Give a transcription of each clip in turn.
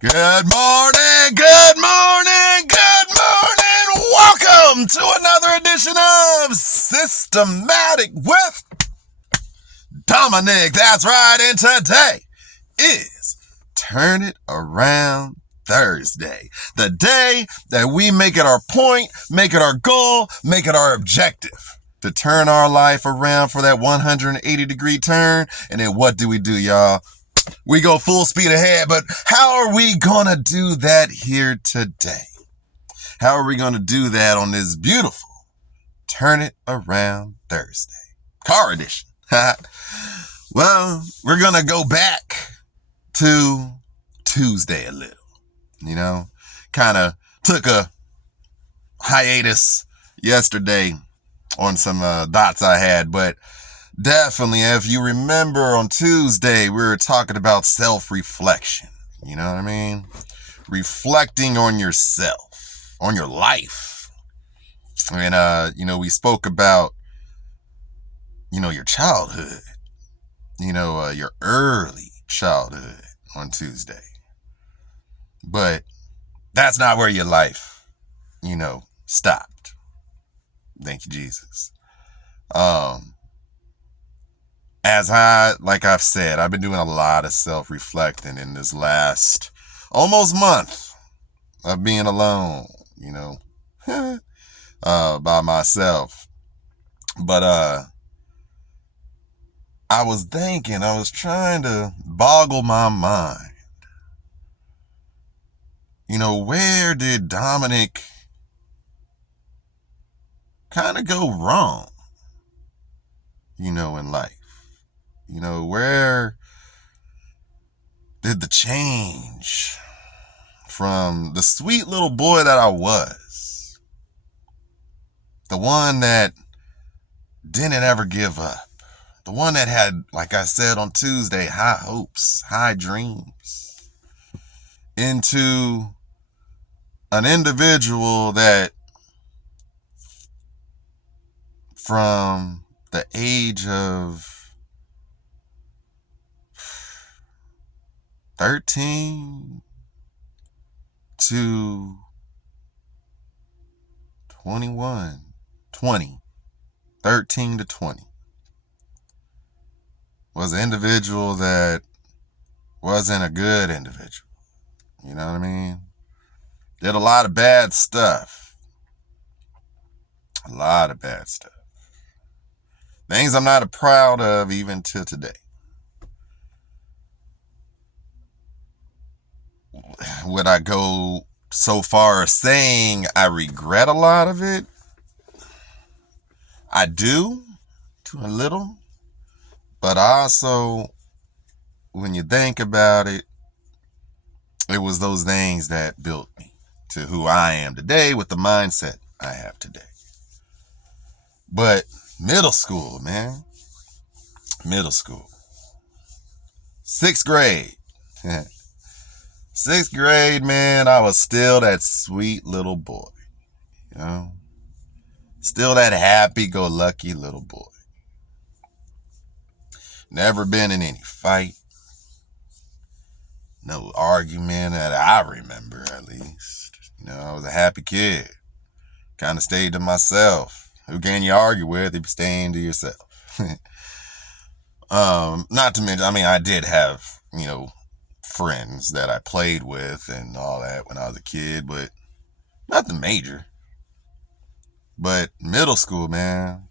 Good morning, good morning, good morning. Welcome to another edition of Systematic with Dominic. That's right, and today is Turn It Around Thursday. The day that we make it our point, make it our goal, make it our objective to turn our life around for that 180-degree turn. And then what do we do, y'all? We go full speed ahead, but how are we gonna do that here today? How are we gonna do that on this beautiful Turn It Around Thursday? Car edition. Well, we're gonna go back to Tuesday a little. Kind of took a hiatus yesterday on some thoughts I had, but definitely, if you remember on Tuesday, we were talking about self-reflection. You know what I mean? Reflecting on yourself, on your life. And, we spoke about, your childhood, your early childhood on Tuesday. But that's not where your life, stopped. Thank you, Jesus. Like I've said, I've been doing a lot of self-reflecting in this last almost month of being alone, by myself. But I was trying to boggle my mind. Where did Dominic kind of go wrong, in life? Where did the change from the sweet little boy that I was, the one that didn't ever give up, the one that had, like I said on Tuesday, high hopes, high dreams, into an individual that from the age of 13 to 21, 20, 13 to 20, was an individual that wasn't a good individual. You know what I mean? Did a lot of bad stuff. A lot of bad stuff. Things I'm not proud of even till today. Would I go so far as saying I regret a lot of it? I do, to a little. But also, when you think about it, it was those things that built me to who I am today with the mindset I have today. But middle school, man. Middle school. 6th grade. 6th grade, man, I was still that sweet little boy. Still that happy-go-lucky little boy. Never been in any fight. No argument that I remember, at least. I was a happy kid. Kind of stayed to myself. Who can you argue with if you staying to yourself? Not to mention, I did have, friends that I played with and all that when I was a kid, but nothing major. But middle school, man.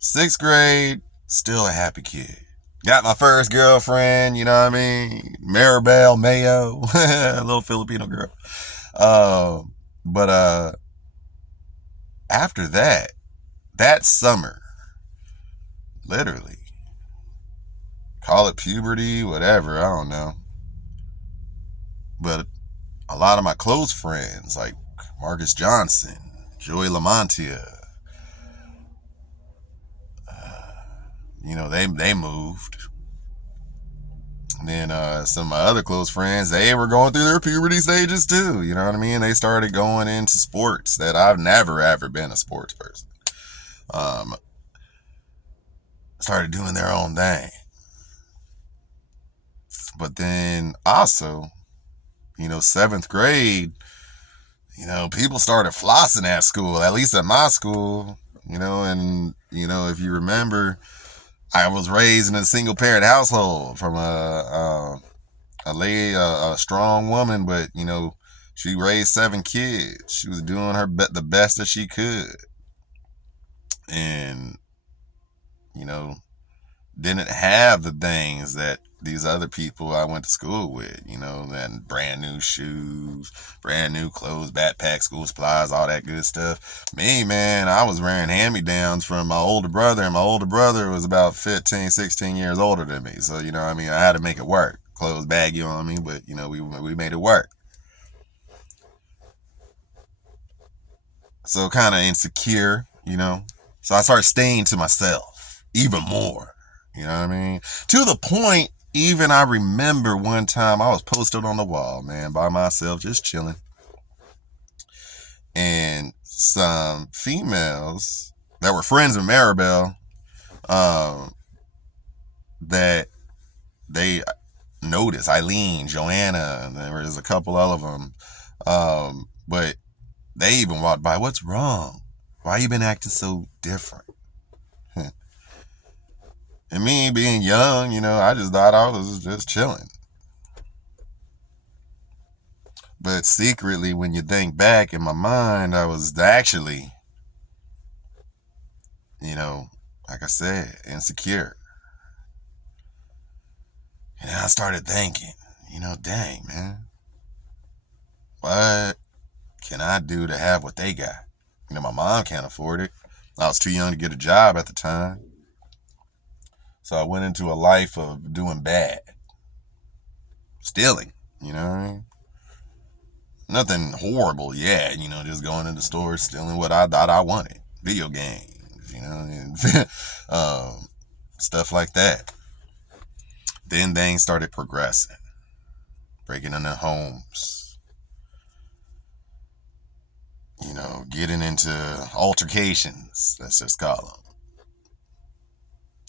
6th grade, still a happy kid. Got my first girlfriend, Maribel Mayo, a little Filipino girl. But after that summer, literally, call it puberty, whatever, I don't know. But a lot of my close friends, like Marcus Johnson, Joey Lamontia, they moved. And then some of my other close friends, they were going through their puberty stages too. You know what I mean? They started going into sports that I've never ever been a sports person. Started doing their own thing. But then also, seventh grade, people started flossing at school, at least at my school, and, if you remember, I was raised in a single parent household from a strong woman, but, she raised 7 kids. She was doing the best that she could. And, didn't have the things that these other people I went to school with, and brand new shoes, brand new clothes, backpack, school supplies, all that good stuff. Me, man, I was wearing hand-me-downs from my older brother, and my older brother was about 15, 16 years older than me. So, I had to make it work. Clothes baggy on me, but, we made it work. So kind of insecure, So I started staying to myself even more. You know what I mean? To the point, even I remember one time I was posted on the wall, man, by myself, just chilling. And some females that were friends of Maribel, that they noticed, Eileen, Joanna, and there was a couple of them. But they even walked by, what's wrong? Why you been acting so different? And me being young, I just thought I was just chilling. But secretly, when you think back in my mind, I was actually, like I said, insecure. And I started thinking, dang, man, what can I do to have what they got? My mom can't afford it. I was too young to get a job at the time. So I went into a life of doing bad. Stealing, you know what I mean? Nothing horrible yet, just going into stores, stealing what I thought I wanted. Video games, and stuff like that. Then things started progressing. Breaking into homes. Getting into altercations, let's just call them.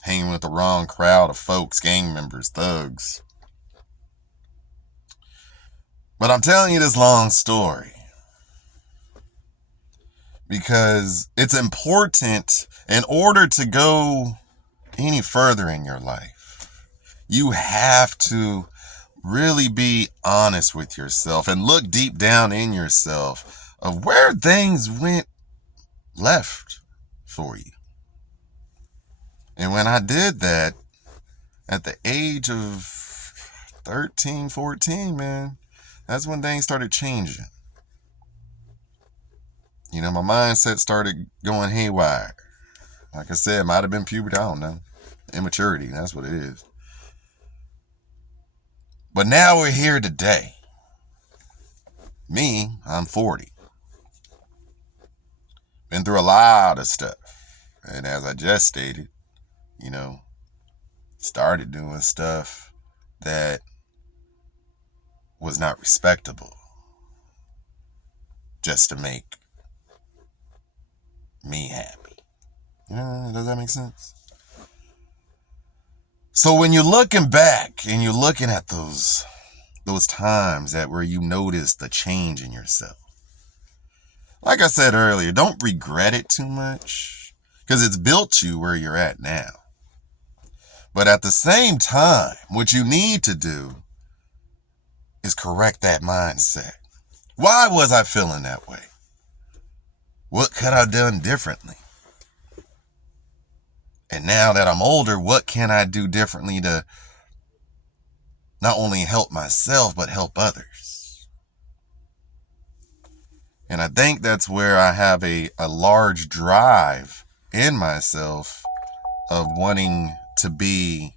Hanging with the wrong crowd of folks, gang members, thugs. But I'm telling you this long story because it's important in order to go any further in your life. You have to really be honest with yourself and look deep down in yourself of where things went left for you. And when I did that at the age of 13, 14, man, that's when things started changing. My mindset started going haywire. Like I said, it might have been puberty, I don't know. Immaturity, that's what it is. But now we're here today. Me, I'm 40. Been through a lot of stuff. And as I just stated, started doing stuff that was not respectable just to make me happy. Does that make sense? So when you're looking back and you're looking at those times where you notice the change in yourself, like I said earlier, don't regret it too much because it's built you where you're at now. But at the same time, what you need to do is correct that mindset. Why was I feeling that way? What could I have done differently? And now that I'm older, what can I do differently to not only help myself, but help others? And I think that's where I have a large drive in myself of wanting to be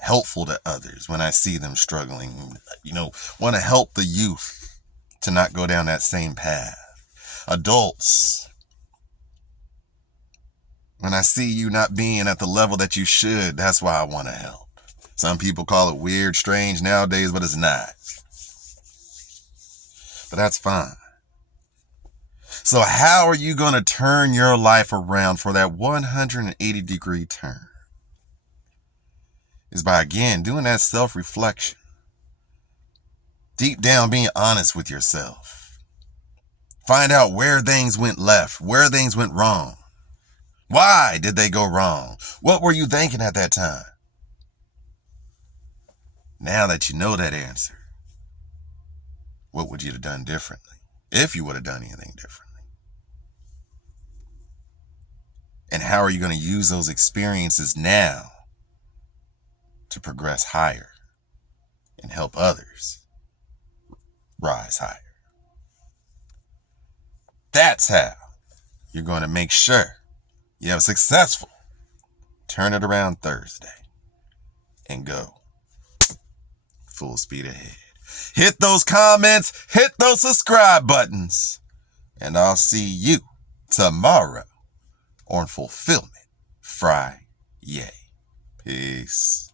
helpful to others when I see them struggling. Want to help the youth to not go down that same path. Adults, when I see you not being at the level that you should, that's why I want to help. Some people call it weird, strange nowadays, but it's not. But that's fine. So how are you going to turn your life around for that 180-degree turn? Is by, again, doing that self-reflection. deep down being honest with yourself. Find out where things went left, where things went wrong. Why did they go wrong? What were you thinking at that time? Now that you know that answer, what would you have done differently? If you would have done anything differently. And how are you going to use those experiences now to progress higher and help others rise higher? That's how you're going to make sure you have a successful Turn It Around Thursday and go full speed ahead. Hit those comments, hit those subscribe buttons, and I'll see you tomorrow on Fulfillment Friday. Peace.